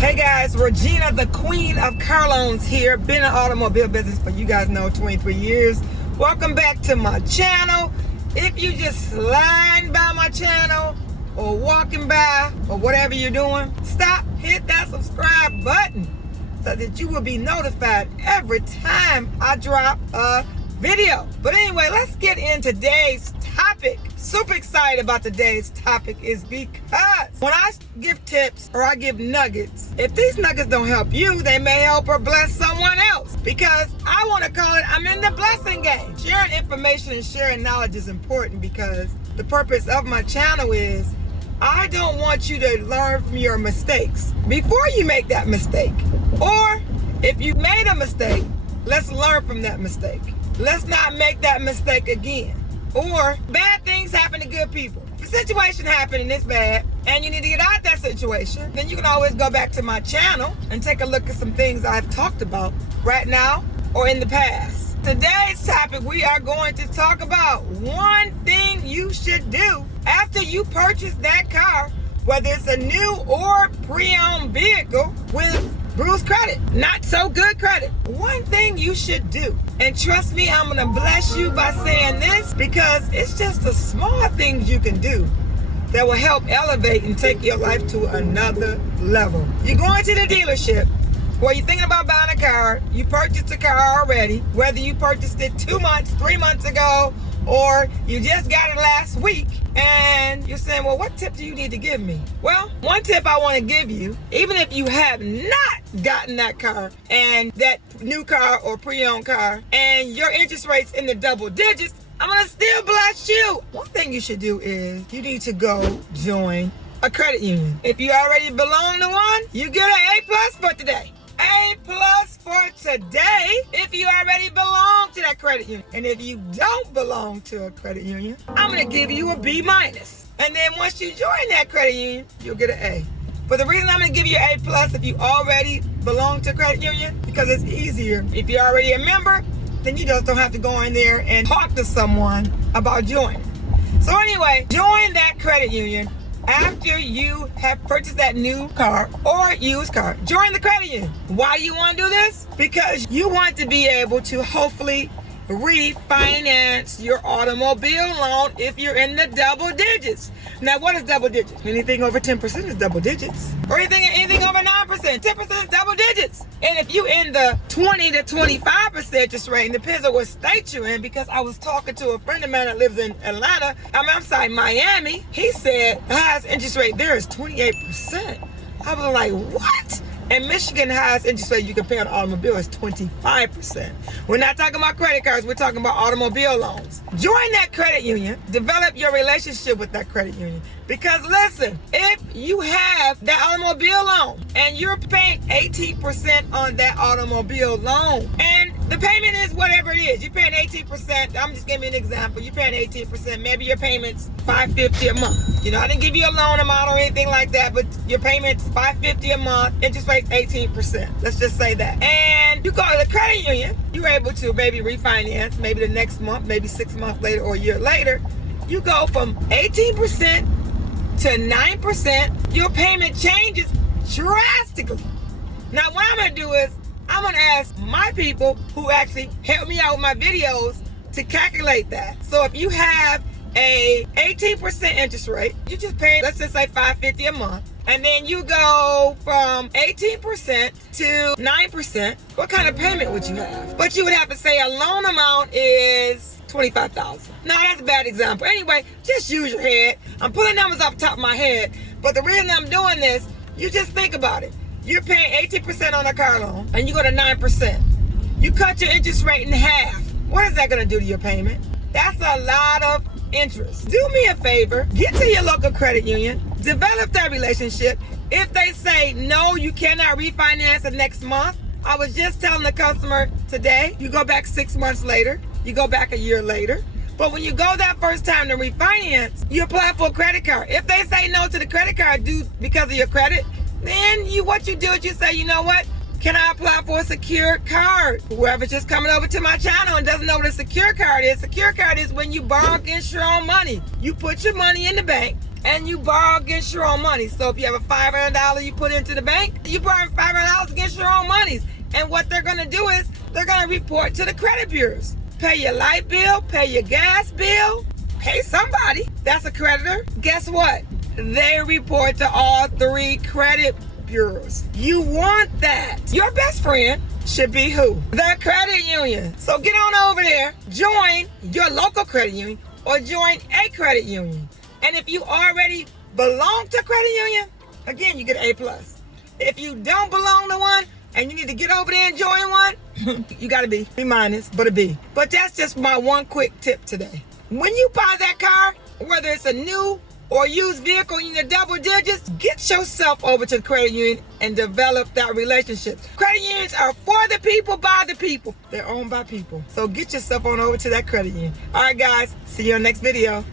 Hey guys, Regina, the queen of car loans here. Been in the automobile business for, you guys know, 23 years. Welcome back to my channel. If you just sliding by my channel or walking by or whatever you're doing, stop, hit that subscribe button so that you will be notified every time I drop a video. But anyway, let's get into today's topic. Super excited about today's topic is because when I give tips or I give nuggets, if these nuggets don't help you, they may help or bless someone else. Because I want to call it, I'm in the blessing game. Sharing information and sharing knowledge is important because the purpose of my channel is I don't want you to learn from your mistakes before you make that mistake. Or if you made a mistake, let's learn from that mistake. Let's not make that mistake again. Or bad things happen to good people. If a situation happened and it's bad and you need to get out of that situation, then you can always go back to my channel and take a look at some things I've talked about right now or in the past. Today's topic, we are going to talk about one thing you should do after you purchase that car, whether it's a new or pre-owned vehicle with bruised credit, not so good credit. One thing you should do, and trust me, I'm gonna bless you by saying this because it's just the small things you can do that will help elevate and take your life to another level. You're going to the dealership where you're thinking about buying a car, you purchased a car already, whether you purchased it 2 months, 3 months ago, or you just got it last week, and you're saying, well, what tip do you need to give me? Well, one tip I want to give you, even if you have not gotten that car and that new car or pre-owned car and your interest rate's in the double digits, I'm going to still bless you. One thing you should do is you need to go join a credit union. If you already belong to one, you get an A+ for today. A+ for today if you already belong to that credit union. And if you don't belong to a credit union, I'm going to give you a B-. And then once you join that credit union, you'll get an A. But the reason I'm going to give you A+ if you already belong to a credit union, because it's easier. If you're already a member, then you just don't have to go in there and talk to someone about joining. So anyway, join that credit union after you have purchased that new car or used car. Join the credit union. Why do you want to do this? Because you want to be able to hopefully refinance your automobile loan if you're in the double digits. Now, what is double digits? Anything over 10% is double digits. Or anything over 9%. 10% is double digits. And if you in the 20 to 25% interest rate, depends on what state you're in, because I was talking to a friend of mine that lives in Atlanta, I'm sorry, Miami. He said the highest interest rate there is 28%. I was like, what? In Michigan, the highest interest rate you can pay on an automobile is 25%. We're not talking about credit cards, we're talking about automobile loans. Join that credit union, develop your relationship with that credit union. Because listen, if you have that automobile loan and you're paying 18% on that automobile loan, and the payment is whatever it is, you're paying 18%, I'm just giving you an example, you're paying 18%, maybe your payment's $550 a month. You know, I didn't give you a loan amount or anything like that, but your payment's $550 a month, interest rate's 18%. Let's just say that. And you go to the credit union, you're able to maybe refinance, maybe the next month, maybe 6 months later or a year later. You go from 18% to 9%, your payment changes drastically. Now, what I'm going to do is I'm going to ask my people who actually help me out with my videos to calculate that. So if you have a 18% interest rate, you just pay, let's just say $550 a month, and then you go from 18% to 9%, what kind of payment would you have? But you would have to say a loan amount is $25,000. No, that's a bad example. Anyway, just use your head. I'm pulling numbers off the top of my head, but the reason I'm doing this, you just think about it. You're paying 18% on a car loan, and you go to 9%. You cut your interest rate in half. What is that going to do to your payment? That's a lot of interest. Do me a favor, get to your local credit union, develop that relationship. If they say, no, you cannot refinance the next month, I was just telling the customer today, you go back 6 months later, you go back a year later. But when you go that first time to refinance, you apply for a credit card. If they say no to the credit card due because of your credit, then what you do is you say, you know what? Can I apply for a secure card? Whoever's just coming over to my channel and doesn't know what a secure card is when you borrow against your own money. You put your money in the bank and you borrow against your own money. So if you have a $500 you put into the bank, you borrow $500 against your own monies. And what they're gonna do is they're gonna report to the credit bureaus. Pay your light bill, pay your gas bill, pay somebody. That's a creditor. Guess what? They report to all 3 credit bureaus. You want that. Your best friend should be who? The credit union. So get on over there, join your local credit union or join a credit union. And if you already belong to a credit union, again, you get an A+. If you don't belong to one and you need to get over there and join one, you got to be B-, but a B. But that's just my one quick tip today. When you buy that car, whether it's a new or used vehicle in the double digits, get yourself over to the credit union and develop that relationship. Credit unions are for the people, by the people. They're owned by people. So get yourself on over to that credit union. All right, guys. See you on the next video.